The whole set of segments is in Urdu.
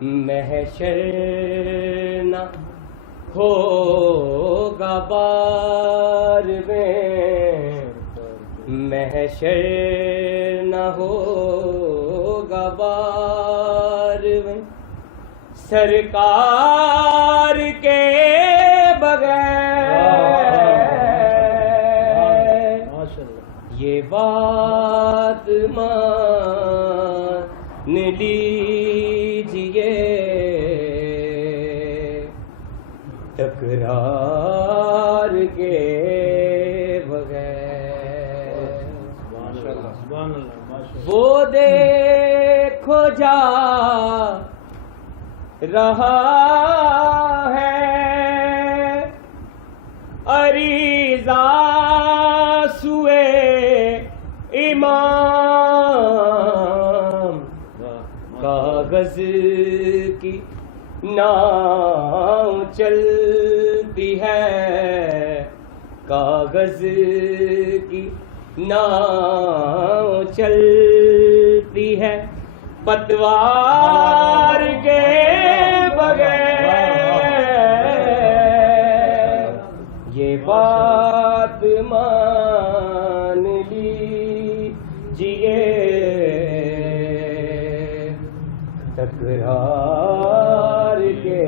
محشر نہ ہوگا بار میں، محشر نہ ہوگا بار میں، سرکار کے بغیر یہ بات مان لیجیے، تکرار کے بغیر وہ دیکھو جا رہا ہے عریضہ سوئے امام، کاغذ کی ناؤ چلتی ہے، کاغذ کی ناؤ چلتی ہے، پتوار کے بغیر یہ بات مان لیجیے، تکرار کے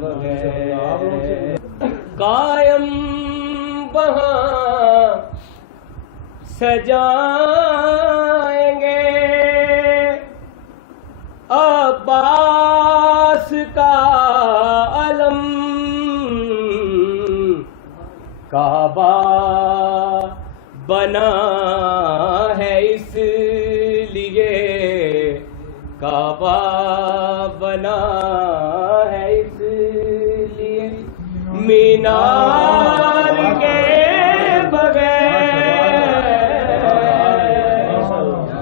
بغیر قائم وہاں سجائیں گے عباس کا علم، کعبہ بنا ہے اس لیے، کعبہ بنا ہے اس لیے، مینار کے بغیر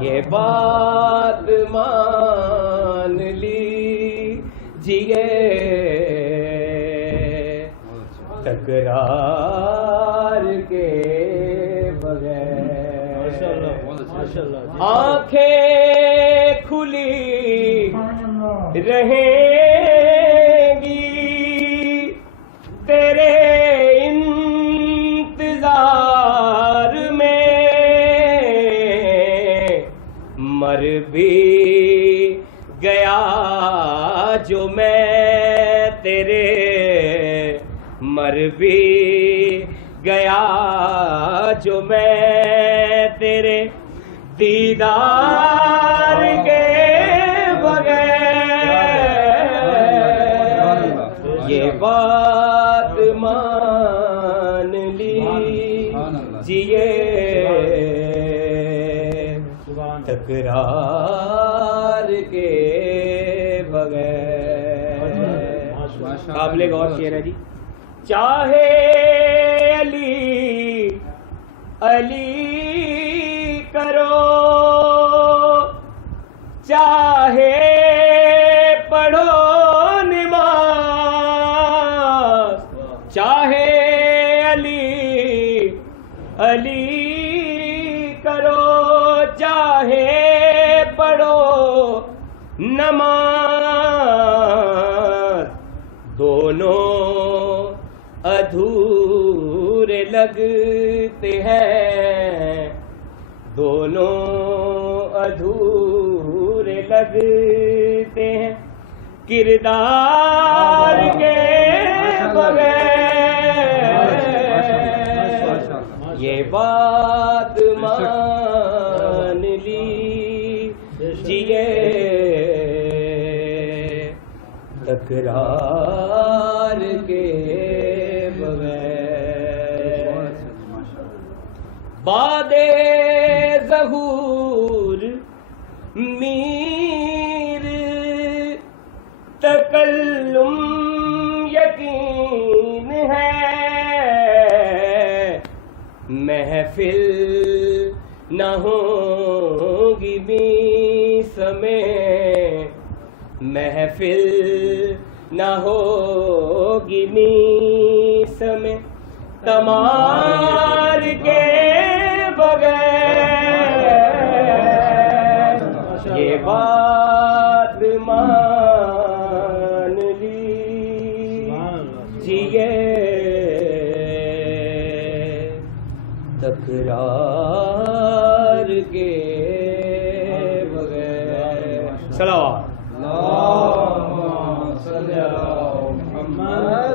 یہ بات مان لیجیے، تکرار کے بغیر آنکھیں کھلی رہیں گی تیرے انتظار میں، مر بھی گیا جو میں تیرے، مر بھی گیا جو میں تیرے دیدار کے بغیر یہ بات مان لیجیے، تکرار کے بغیر قابل غور شعر ہے جی۔ چاہے علی علی کرو، چاہے پڑھو نماز، چاہے علی علی کرو، چاہے پڑھو نماز، دونوں ادھورے لگتے ہیں، دونوں ادھورے لگتے ہیں، کردار کے بغیر یہ بات مان لیجیے، تکرار کے بغیر باد ظہور میر تکلم یقین ہے، محفل نہ ہوگی سمے، محفل نہ ہوگی سمے، تمار کے بغیر یہ بات مان اقرار کے بغیر. صلوات. اللہم صلی علی محمد